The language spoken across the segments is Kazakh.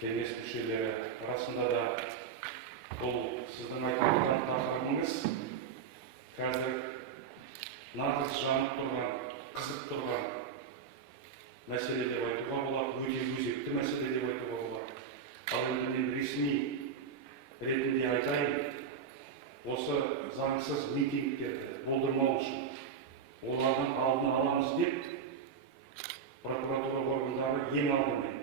кеңес мүшелері арасында да бұл сіздің айтып отырған тақырыбыңыз қазір нағыз жанып тұрған, қызып тұрған мәселе деп айтуға болады, өте өзекті мәселе деп айтуға болады. Ал енді мен ресми ретінде айтайын, осы заңсыз митингтерді болдырмау үшін олардың алдын аламыз деп прокуратура органдары ең алдымен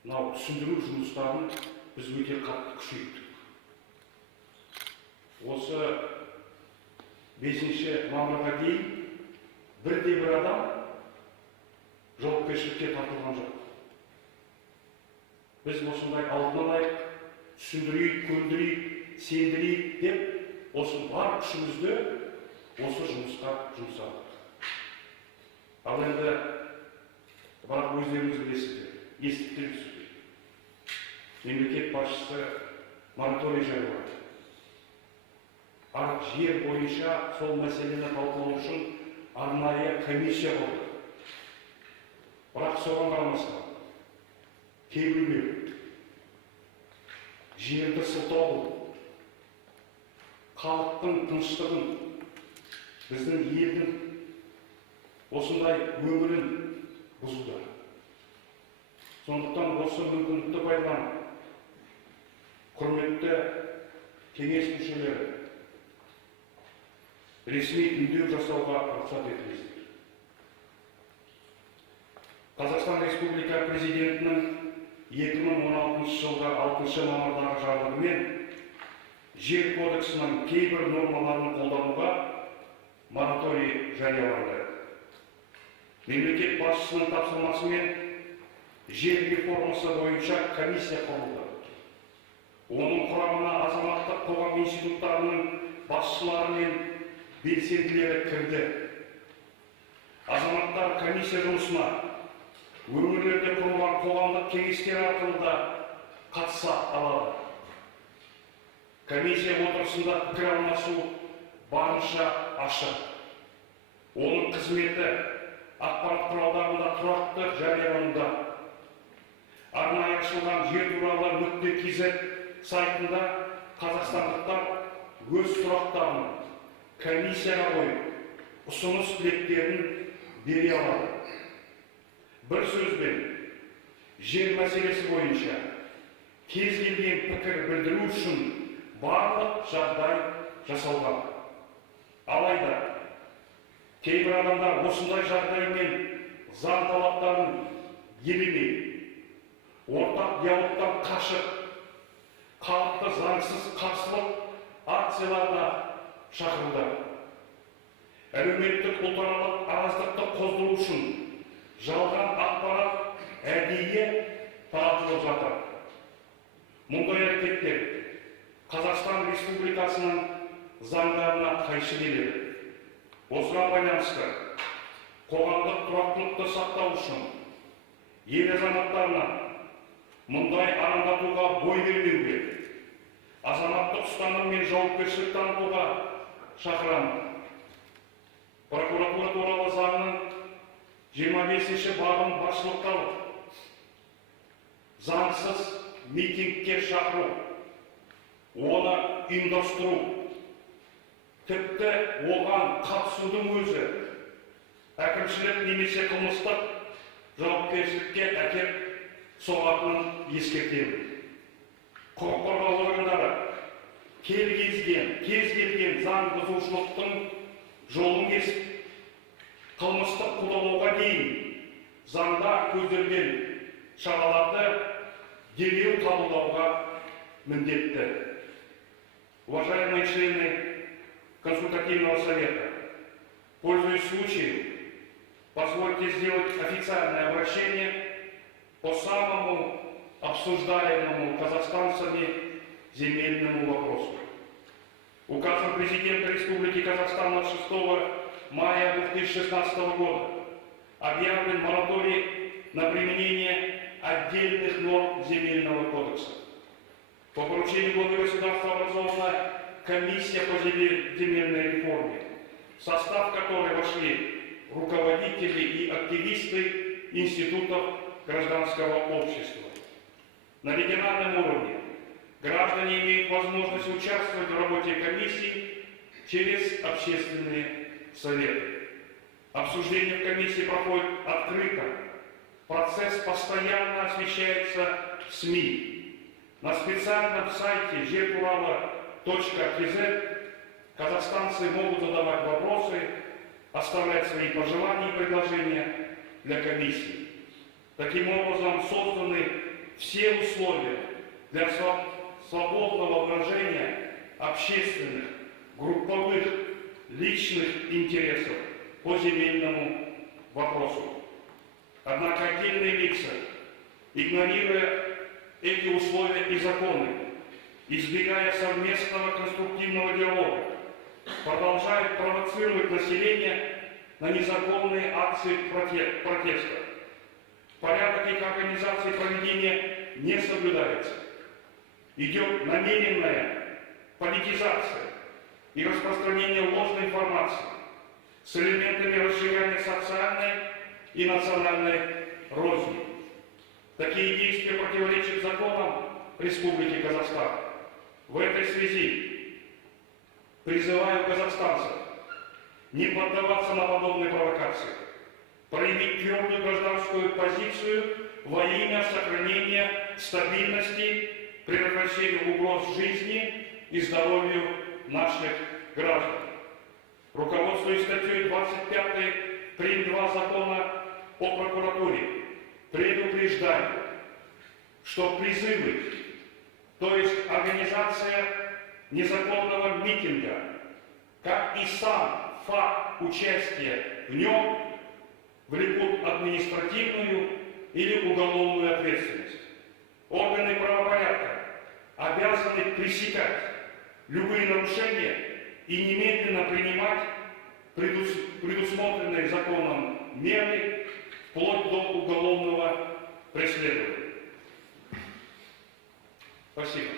мынау түсіндіру жұмыстарын біз өте қатты күшейттік. Осы 5 мамырға дейін бірде-бір адам жауапкершілікке тартылған жоқ. Біз осындай алдын алайық, түсіндірейік, көндірейік, сендірейік деп осы бар күшімізді осы жұмысқа жұмсадық. Ал енді бірақ өздеріңіз білесіздер, естіптірсіздер. Мемлекет басшысы мораторий жариялады. Жер бойынша сол мәселені талқылау үшін арнайы комиссия құрды. Бірақ соған қарамастан кейбіреулер жерді сылтау, халықтың тыныштығын, біздің елдің осындай өмірін бұзуда. Сондықтан осы мүмкіндікті пайдаланып, құрметті кеңес мүшелері, ресми үндеу жасауға рұқсат етіңіздер. Қазақстан Республика Президентінің 2016 жылғы 6 мамырдағы жарлығымен жер кодексінің кейбір нормаларын қолдануға мораторий жарияланды. Мемлекет басшысының тапсырмасымен жер реформасы бойынша комиссия құрылды. Оның құрамына азаматтық қоғам институттарының басшылары мен белсенділері кірді. Азаматтар комиссия жұмысына өңірлерде құрылған қоғамдық кеңестер арқылы да қатыса алады. Комиссия отырысында пікір алмасу барынша ашық. Оның қызметі ақпарат құралдарында тұрақты жариялануда. Арнайы ашылған жер туралы .kz сайтында қазақстандықтар өз сұрақтарын комиссияға қойып, ұсыныс тілектерін бере алады. Бір сөзбен, жер мәселесі бойынша кез келген пікір білдіру үшін барлық жағдай жасалған. Алайда, кейбір адамдар осындай жағдаймен заң талаптарын елемей, ортақ диалогтан қашып, халықты заңсыз қарсылық акцияларына шақыруда. Әлеуметтік ұлтаралық араздықты қоздыру үшін жалған ақпарат әдейі таратылып жатыр. Мұндай әрекеттер Қазақстан Республикасының заңдарына қайшы келеді. Осыған байланысты қоғамдық тұрақтылықты сақтау үшін ел азаматтарына мұндай арандатуға бой бермеуге, азаматтық ұстаным мен жауапкершілік танытуға шақырамын. Прокуратура туралы заңның 25 бабын басшылыққа алып, заңсыз митингке шақыру, оны ұйымдастыру, тіпті оған қатысудың өзі әкімшілік немесе қылмыстық жауапкершілікке әкеп соғатынын ескертемін. Құқық қорғау органдары кез келген заң бұзушылықтың жолын кесіп, қылмыстық қудалауға дейін заңда көзделген шараларды дереу қабылдауға міндетті. Уважаемые члены консультативного совета, пользуясь случаем, позвольте сделать официальное обращение по самому обсуждаемому казахстанцами земельному вопросу. Указом президента Республики Казахстан от 6 мая 2016 года объявлен мораторий на применение отдельных норм Земельного кодекса. По поручению главы государства образована комиссия по земельной реформе, в состав которой вошли руководители и активисты институтов гражданского общества. На региональном уровне граждане имеют возможность участвовать в работе комиссии через общественные советы. Обсуждение в комиссии проходит открыто. Процесс постоянно освещается в СМИ. На специальном сайте jeturala.kz казахстанцы могут задавать вопросы, оставлять свои пожелания и предложения для комиссии. Таким образом, созданы все условия для свободного выражения общественных, групповых, личных интересов по земельному вопросу. Однако отдельные лица, игнорируя эти условия и законы, избегая совместного конструктивного диалога, продолжают провоцировать население на незаконные акции протеста. Порядок их организации проведения не соблюдается. Идет намеренная политизация и распространение ложной информации с элементами расширения социальной и национальной розни. Такие действия противоречат законам Республики Казахстан. В этой связи призываю казахстанцев не поддаваться на подобные провокации, проявить твердую гражданскую позицию во имя сохранения стабильности, предотвращения угроз жизни и здоровью наших граждан. Руководствуясь статьей 25 прим. 2 Закона о прокуратуре, предупреждаю, что призывы, то есть организация незаконного митинга, как и сам факт участия в нем, влекут административную или уголовную ответственность. Органы правопорядка обязаны пресекать любые нарушения и немедленно принимать предусмотренные законом меры вплоть до уголовного преследования. Спасибо.